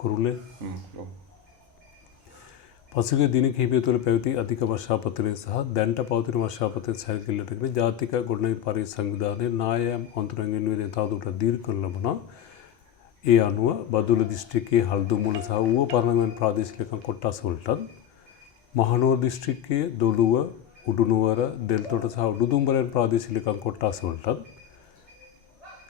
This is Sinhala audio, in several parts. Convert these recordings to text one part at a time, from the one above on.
කුරුල්ලේ. පසුගිය දින කිහිපය තුළ පැවති අධික වර්ෂාපතනය සහ දැනට පවතින වර්ෂාපතන සැලකිල්ලට ගෙන ජාතික ගොඩනැගිලි පරිසර සංවිධානයේ නායම් අන්තරංග නිවේදනය තවදුරටත් දීර්ඝ කරනු ලබනවා. ඒ අනුව බදුල්ල දිස්ත්‍රික්කයේ හල්දුමුණ සහ ඌව පාර්ලිමේන්තු ප්‍රාදේශීය ලේකම් කොට්ටාස වලටත් මහනුවර දිස්ත්‍රික්කයේ දොළුව උඩුනුවර දෙල්තොට සහ උඩුදුම්බරයන් ප්‍රාදේශීය ලේකම් කොට්ටාස වලටත්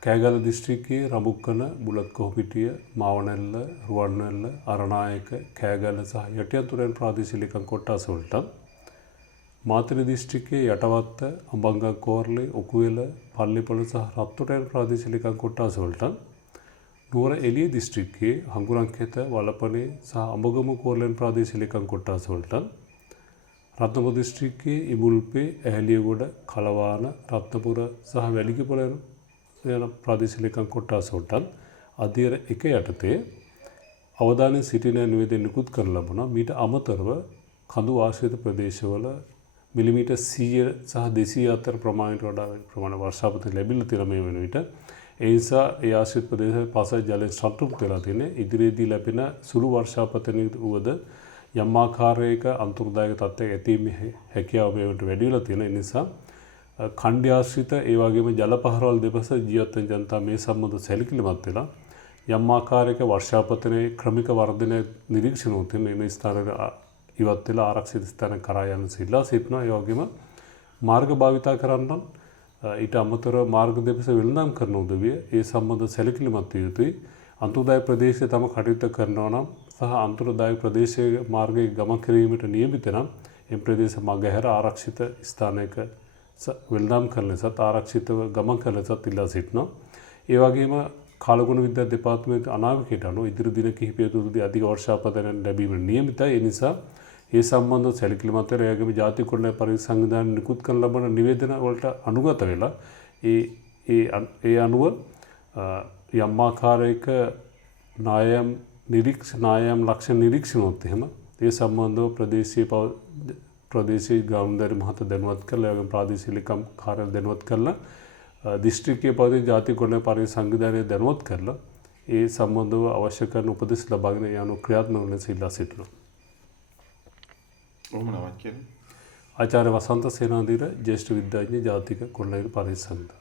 කෑගල්ල දිස්ත්‍රික්කයේ රඹුක්කන බුලත් කොහොපිටිය මාවනැල්ල රුවන්වැල්ල අරණායක කෑගල්ල සහ යටියතුරෙන් ප්‍රාදේශීය ලේකම් කොට්ටාස වලටත් මාතර දිස්ත්‍රික්කයේ යටවත්ත අඹංගක් කෝරළේ ඔකුවෙල පල්ලිපොළ සහ රත්තොටයන් ප්‍රාදේශීය ලේකම් කොට්ටාස වලටත් නුවර එළිය දිස්ත්‍රික්කයේ හඟුරන්කෙත වලපනේ සහ අඹගම කෝරළෙන් ප්‍රාදේශීය ලේකම් කොට්ටාස වලටත් රත්නපුර දිස්ත්‍රික්කයේ ඉබුල්පේ ඇහැලියගොඩ කලවාන රත්නපුර සහ වැලිකපොළ යන ප්‍රාදේශීය ලේකම් කොට්ටාස වලටත් අධීර 1 යටතේ අවධානය සිටින නිවේදන නිකුත් කරන ලබනවා. මීට අමතරව කඳු ආශ්‍රිත ප්‍රදේශවල මිලිමීටර් 100 සහ 200 අතර ප්‍රමාණයට වඩා ප්‍රමාණ වර්ෂාපතන ලැබිලා තියෙන මේ වෙන විට ඒ නිසා ඒ ආශ්‍රිත ප්‍රදේශවල පස ජලයෙන් සතුටුමත් වෙලා තියෙන ඉදිරියේදී ලැබෙන සුළු වර්ෂාපතනයේ වුවද යම් ආකාරයක අන්තර්දායක තත්ත්වයක් ඇතිවීමේ හැකියාව මේ වෙනට වැඩි වෙලා තියෙන නිසා ඛණ්ඩ ආශ්‍රිත ඒ වගේම ජල පහරවල් දෙපස ජීවත් වෙන ජනතාව මේ සම්බන්ධ සැලකිලිමත් වෙලා යම් ආකාරයක වර්ෂාපතනයේ ක්‍රමික වර්ධනය නිරීක්ෂණය වුණ මේ ස්ථානවල ඉවත් වෙලා ආරක්ෂිත ස්ථාන කරා යන සිල්ලා සිටිනවා. ඒ වගේම මාර්ග භාවිතා කරන්න ඊට අමතරව මාර්ග දෙපස වෙළඳාම් කරන උදවිය ඒ සම්බන්ධ සැලකිලිමත් විය යුතුයි. අන්තර්දාය ප්‍රදේශයේ තම කටයුතු කරනවා නම් සහ අන්තර්දාය ප්‍රදේශයේ මාර්ගයේ ගමන් කිරීමට නියමිත නම් ඒ ප්‍රදේශ මගහැර ආරක්ෂිත ස්ථානයක වෙළඳාම් කරන ලෙසත් ආරක්ෂිතව ගමන් කරන ලෙසත් ඉල්ලා සිටිනවා. ඒ වගේම කාලගුණ විද්‍යා දෙපාර්තමේන්තුවේ අනාවකයට අනුව ඉදිරි දින කිහිපය තුළදී අධික වර්ෂාපතනයක් ලැබීමට නියමිතයි. ඒ නිසා ඒ සම්බන්ධව සැලකිලිමත් වෙලා එයාගේම ජාතික ගොඩනැගිලි පරිසර සංවිධානය නිකුත් කරන ලබන නිවේදන වලට අනුගත වෙලා ඒ අනුව යම් ආකාරයක නායම් ලක්ෂණ නිරීක්ෂණොත් එහෙම ඒ සම්බන්ධව ප්‍රදේශීය ගාම්දාරි මහත දැනුවත් කරලා එයාගේ ප්‍රාදේශීය ලේකම් කාර්යාලය දැනුවත් කරලා දිස්ත්‍රික්කයේ පවතින ජාතික ගොඩනැගිලි පරිසර සංවිධානය දැනුවත් කරලා ඒ සම්බන්ධව අවශ්‍ය කරන උපදෙස් ලබාගෙන ඒ අනුව ක්‍රියාත්මක වෙන සිල්ලා සිටිනවා. ආචාර්ය වසන්ත සේනාධීර ජ්‍යෙෂ්ඨ විද්‍යාඥ ජාතික ගොඩනැගිලි පරිසර සංවිධානය